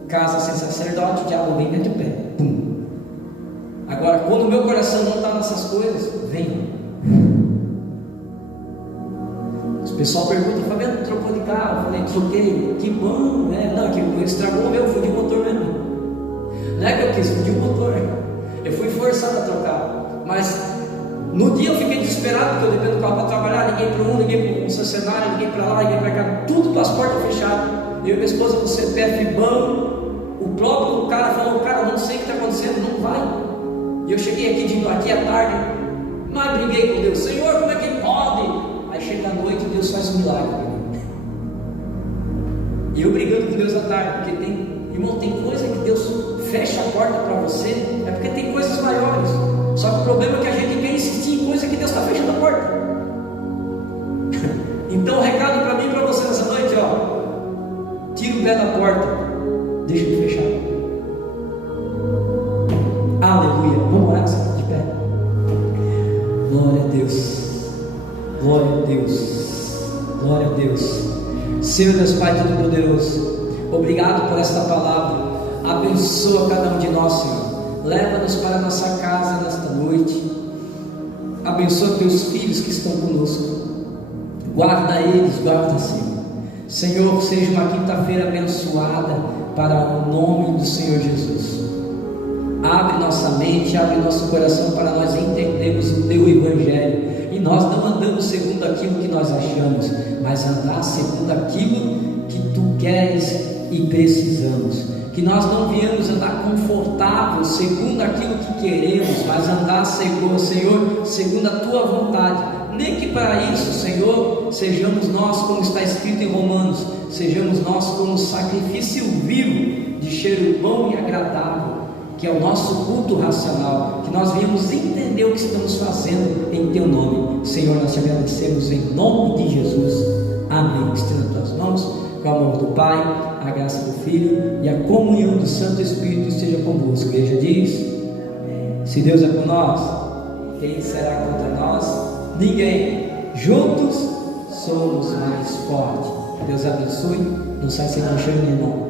Casa sem sacerdote, o diabo vem dentro do pé, pum. Agora, quando o meu coração não está nessas coisas, vem. O pessoal pergunta, Fabiano, trocou de carro? Eu falei, troquei, que bom, né? Não, que estragou o meu, fudi o motor mesmo. Não é que eu quis, fudi o motor. Eu fui forçado a trocar, mas no dia eu fiquei desesperado, porque eu dependo do carro para trabalhar, liguei para um, liguei para um concessionário, liguei para lá, liguei para cá, tudo com as portas fechadas. Eu e minha esposa com CPF bom, o próprio cara falou, cara, não sei o que está acontecendo, não vai. E eu cheguei aqui à tarde, mas briguei com Deus, Senhor, como é que pode? Aí chega a noite e Deus faz um milagre. E eu brigando com Deus à tarde, porque irmão, tem coisa que Deus fecha a porta para você, é porque tem coisas maiores. Só que o problema é que a gente quer insistir em coisa que Deus está fechando a porta. Então o recado para mim e para você nessa noite, ó, tira o pé da porta, deixa ele fechar. Aleluia, vamos orar de pé. Glória a Deus. Glória a Deus, glória a Deus. Senhor Deus Pai Todo-Poderoso, obrigado por esta palavra. Abençoa cada um de nós, Senhor. Leva-nos para a nossa casa nesta noite. Abençoa teus filhos que estão conosco. Guarda eles, guarda, Senhor. Senhor, seja uma quinta-feira abençoada para o nome do Senhor Jesus. Abre nossa mente, abre nosso coração para nós entendermos o teu evangelho. E nós não andamos segundo aquilo que nós achamos, mas andar segundo aquilo que tu queres e precisamos. Que nós não viemos andar confortáveis segundo aquilo que queremos, mas andar, Senhor, segundo a tua vontade. Nem que para isso, Senhor, sejamos nós, como está escrito em Romanos, sejamos nós como sacrifício vivo, de cheiro bom e agradável, que é o nosso culto racional, que nós viemos entender o que estamos fazendo em teu nome. Senhor, nós te agradecemos em nome de Jesus. Amém. Estenda tuas mãos, com o amor do Pai, a graça do Filho e a comunhão do Santo Espírito esteja convosco. A igreja diz: se Deus é por nós, quem será contra nós? Ninguém. Juntos somos mais fortes. Deus abençoe. Não sai sem cheiro nenhum.